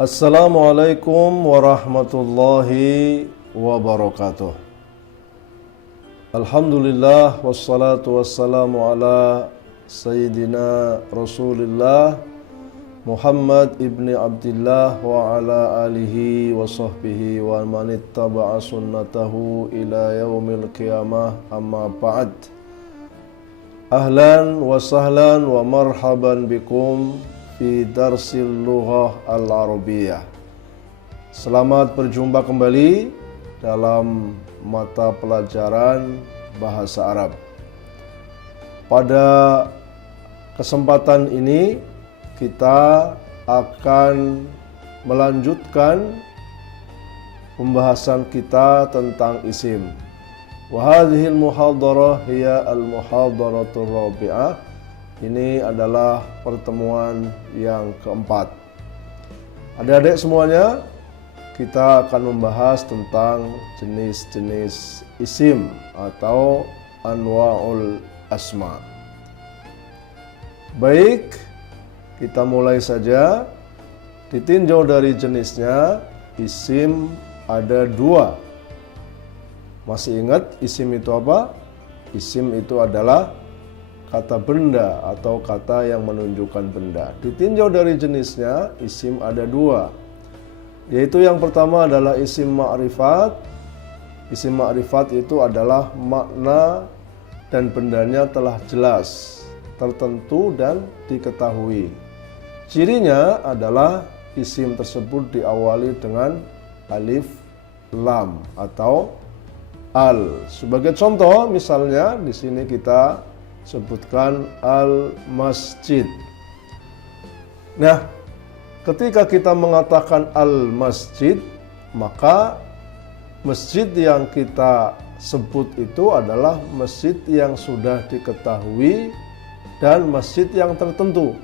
Assalamualaikum warahmatullahi wabarakatuh. Alhamdulillah wassalatu wassalamu ala Sayyidina Rasulillah Muhammad ibni Abdillah wa ala alihi wa sahbihi wa manittaba'a sunnatahu ila yaumil qiyamah, amma ba'd. Ahlan wa sahlan wa marhaban bikum fi darsil lughah al-arabiyyah. Selamat berjumpa kembali dalam mata pelajaran bahasa Arab. Pada kesempatan ini kita akan melanjutkan pembahasan kita tentang isim. Wa hadhil muhadarah hiya al-muhadaratur rabi'ah. Ini adalah pertemuan yang keempat. Adik-adik semuanya, kita akan membahas tentang jenis-jenis isim atau anwa'ul asma. Baik, kita mulai saja. Ditinjau dari jenisnya, isim ada dua. Masih ingat isim itu apa? Isim itu adalah kata benda atau kata yang menunjukkan benda. Ditinjau dari jenisnya, isim ada dua. Yaitu yang pertama adalah isim ma'rifat. Isim ma'rifat itu adalah makna dan bendanya telah jelas, tertentu dan diketahui. Cirinya adalah isim tersebut diawali dengan alif, lam atau al. Sebagai contoh, misalnya di sini kita sebutkan al-masjid. Nah, ketika kita mengatakan al-masjid, maka masjid yang kita sebut itu adalah masjid yang sudah diketahui dan masjid yang tertentu.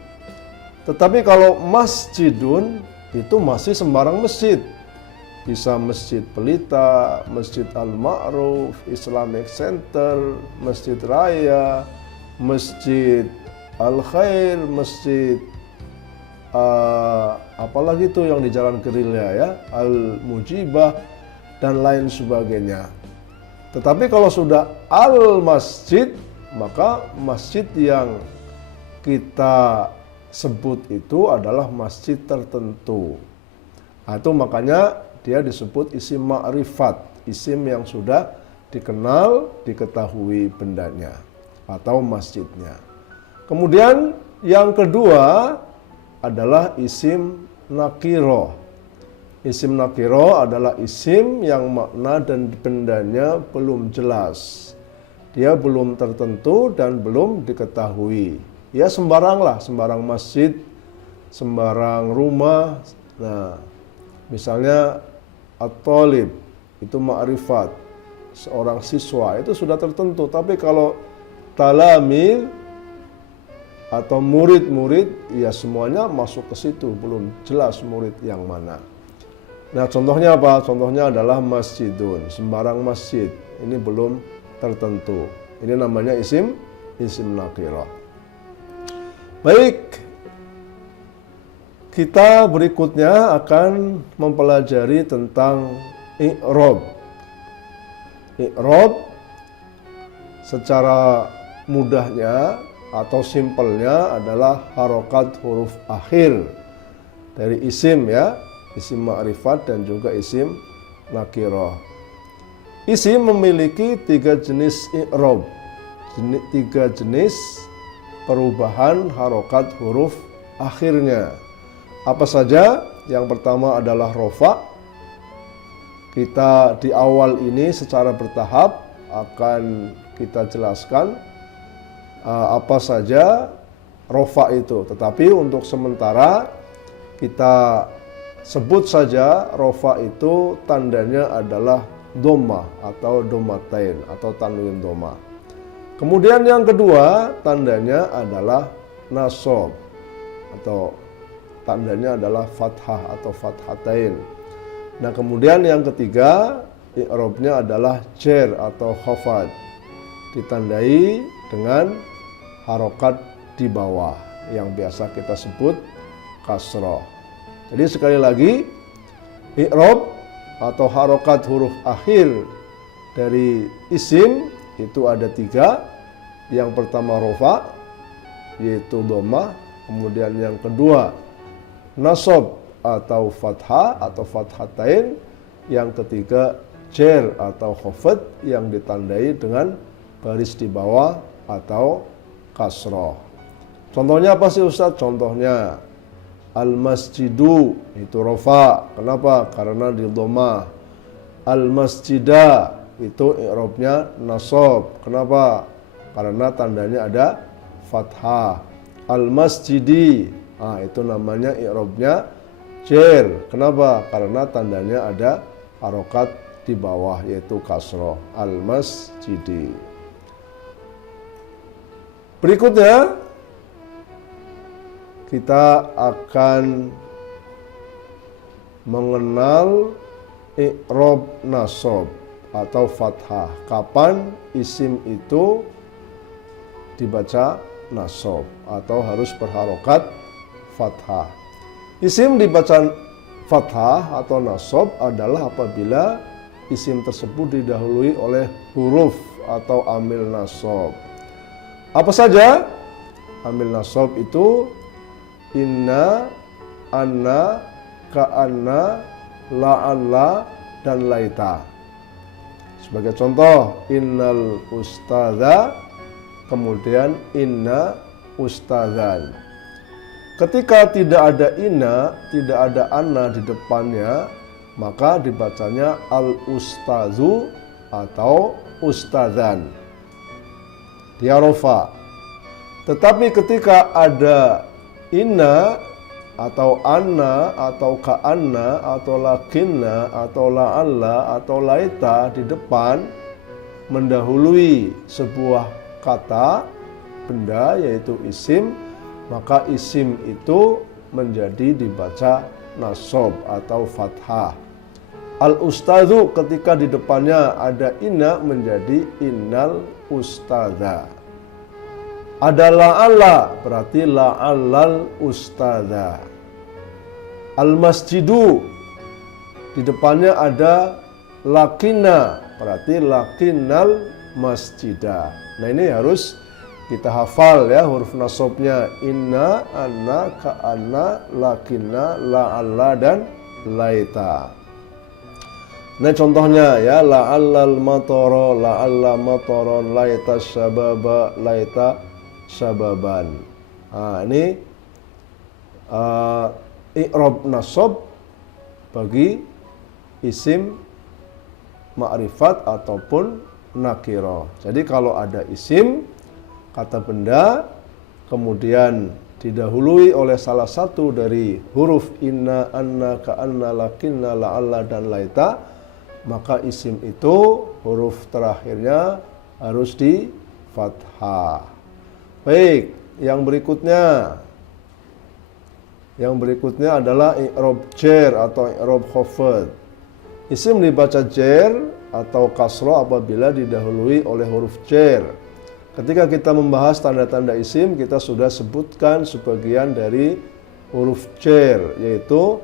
Tetapi kalau masjidun itu masih sembarang masjid. Bisa Masjid Pelita, Masjid Al-Ma'ruf, Islamic Center, Masjid Raya, Masjid Al-Khair, Masjid apalagi itu yang di Jalan Gerilya ya, Al-Mujibah dan lain sebagainya. Tetapi kalau sudah Al-Masjid, maka masjid yang kita sebut itu adalah masjid tertentu. Itu makanya dia disebut isim ma'rifat, isim yang sudah dikenal, diketahui bendanya atau masjidnya. Kemudian yang kedua adalah isim nakiro. Isim nakiro adalah isim yang makna dan bendanya belum jelas. Dia belum tertentu dan belum diketahui. Ya sembarang lah, sembarang masjid, sembarang rumah. Nah, misalnya at-talib itu ma'rifat, seorang siswa itu sudah tertentu. Tapi kalau talamil atau murid-murid, ya semuanya masuk ke situ, belum jelas murid yang mana. Nah, contohnya apa? Contohnya adalah masjidun, sembarang masjid. Ini belum tertentu. Ini namanya isim nakirah. Baik. Kita berikutnya akan mempelajari tentang i'rab. I'rab secara mudahnya atau simpelnya adalah harokat huruf akhir dari isim ya, isim ma'rifat dan juga isim nakirah. Isim memiliki tiga jenis i'rab, tiga jenis perubahan harokat huruf akhirnya. Apa saja? Yang pertama adalah rofa. Kita di awal ini secara bertahap akan kita jelaskan apa saja rofa itu. Tetapi untuk sementara kita sebut saja rofa itu tandanya adalah dhamma atau dhammatain atau tanwin dhamma. Kemudian yang kedua tandanya adalah nasab atau tandanya adalah fathah atau fathatain. Nah, kemudian yang ketiga, i'rabnya adalah jar atau khafad. Ditandai dengan harokat di bawah yang biasa kita sebut kasroh. Jadi sekali lagi, i'rab atau harokat huruf akhir dari isim itu ada 3. Yang pertama rofa, yaitu dhammah. Kemudian yang kedua nasab atau fathah atau fathatain. Yang ketiga jar atau khafad yang ditandai dengan baris di bawah atau kasroh. Contohnya apa sih Ustaz? Contohnya al-masjidu itu rofa. Kenapa? Karena di dhammah. Al-masjida itu i'rabnya nasab. Kenapa? Karena tandanya ada fathah. Al-masjidi, itu namanya i'rabnya jar. Kenapa? Karena tandanya ada harokat di bawah, yaitu kasroh. Al-masjidi. Berikutnya kita akan mengenal i'rab nasab atau fathah. Kapan isim itu dibaca nasab atau harus berharokat fathah. Isim dibaca fathah atau nasab adalah apabila isim tersebut didahului oleh huruf atau amil nasab. Apa saja amil nasab itu? Inna, anna, ka'anna, la'alla, dan laita. Sebagai contoh, innal ustadza, kemudian inna ustadzan. Ketika tidak ada inna, tidak ada anna di depannya, maka dibacanya al-ustazu atau ustadzan. Dia rofa. Tetapi ketika ada inna atau anna atau ka'anna atau lakinna atau la'alla atau laita di depan mendahului sebuah kata benda yaitu isim, maka isim itu menjadi dibaca nasab atau fathah. Al-ustadzu ketika di depannya ada inna menjadi innal ustadza. Ada la'alla berarti la'allal ustadza. Al-masjidu di depannya ada lakinna berarti lakinnal masjida. Nah ini harus kita hafal ya huruf nasabnya. Inna, anna, ka'anna, lakinna, la'alla, dan laita. Nah contohnya ya, la'allal matara, la'alla mataron, laita syababa, laita syababan. Nah ini i'rab nasab bagi isim ma'rifat ataupun nakirah. Jadi kalau ada isim, kata benda, kemudian didahului oleh salah satu dari huruf inna, anna, ka'anna, lakinna, la'alla, dan laita, maka isim itu huruf terakhirnya harus di fathah. Baik, yang berikutnya. Yang berikutnya adalah i'rab jar atau i'rab khafad. Isim dibaca jar atau kasroh apabila didahului oleh huruf jar. Ketika kita membahas tanda-tanda isim, kita sudah sebutkan sebagian dari huruf jar, yaitu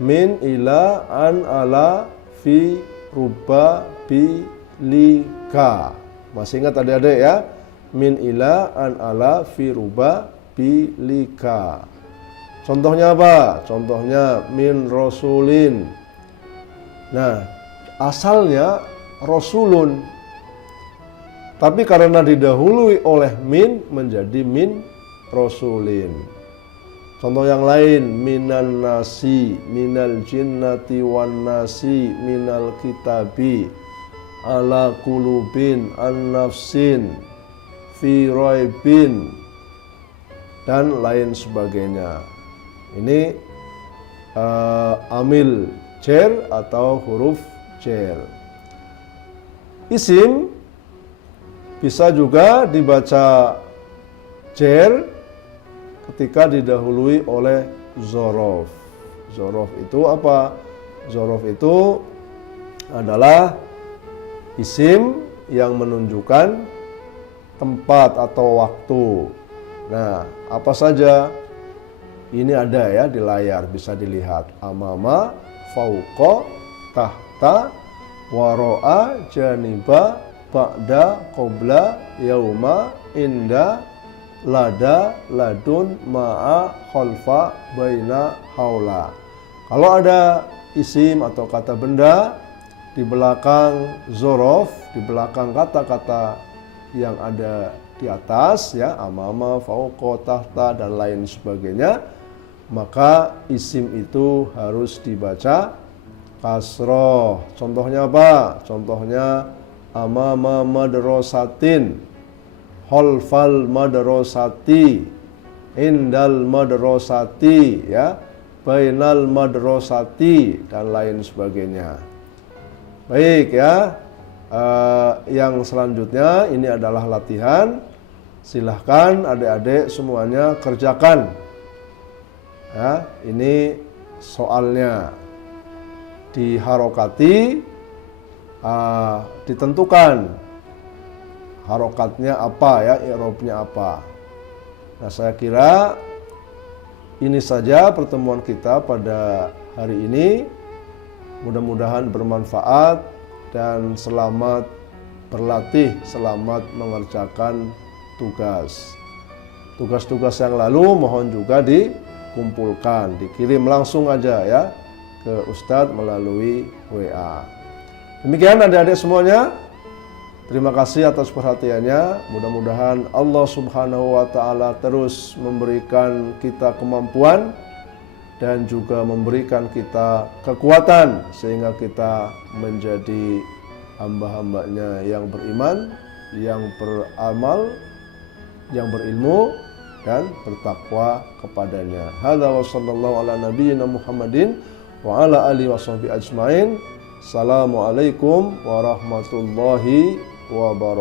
min, ila, an, ala, fi, ruba, bi, li, ka. Masih ingat adik-adik ya? Min, ila, an, ala, fi, ruba, bi, li, ka. Contohnya apa? Contohnya min rasulin. Nah, asalnya rasulun. Tapi karena didahului oleh min menjadi min rasulin. Contoh yang lain, minan nasi, minal jinnati wan nasi, minal kitabi, ala kulubin, an nafsin, fi raibin, dan lain sebagainya. Ini amil jar atau huruf jar. Isim bisa juga dibaca jar ketika didahului oleh zorof. Zorof itu apa? Zorof itu adalah isim yang menunjukkan tempat atau waktu. Nah, apa saja? Ini ada ya di layar, bisa dilihat. Amama, fauqa, tahta, waro'a, janiba, ba'da, qobla, yauma, inda, lada, ladun, ma'a, khalfa, baina, haula. Kalau ada isim atau kata benda di belakang zorof, di belakang kata-kata yang ada di atas ya, amama, fauqa, tahta dan lain sebagainya, maka isim itu harus dibaca kasroh. Contohnya apa? Contohnya amama madrasatin, khalfal madrasati, indal madrasati ya, bainal madrasati dan lain sebagainya. Baik ya, yang selanjutnya ini adalah latihan. Silahkan adik-adik semuanya kerjakan. Ya, ini soalnya diharokati, ditentukan harokatnya apa ya, i'rabnya apa. Nah, saya kira ini saja pertemuan kita pada hari ini. Mudah-mudahan bermanfaat dan selamat berlatih, selamat mengerjakan tugas. Tugas-tugas yang lalu mohon juga dikumpulkan, dikirim langsung aja ya ke Ustadz melalui WA. Demikian adik-adik semuanya. Terima kasih atas perhatiannya. Mudah-mudahan Allah Subhanahu wa Ta'ala terus memberikan kita kemampuan dan juga memberikan kita kekuatan sehingga kita menjadi hamba-hambanya yang beriman, yang beramal, yang berilmu dan bertakwa kepadanya. Hadza wa sallallahu ala nabiyyina Muhammadin wa ala alihi washabbihi ajmain. Assalamualaikum warahmatullahi wabarakatuh.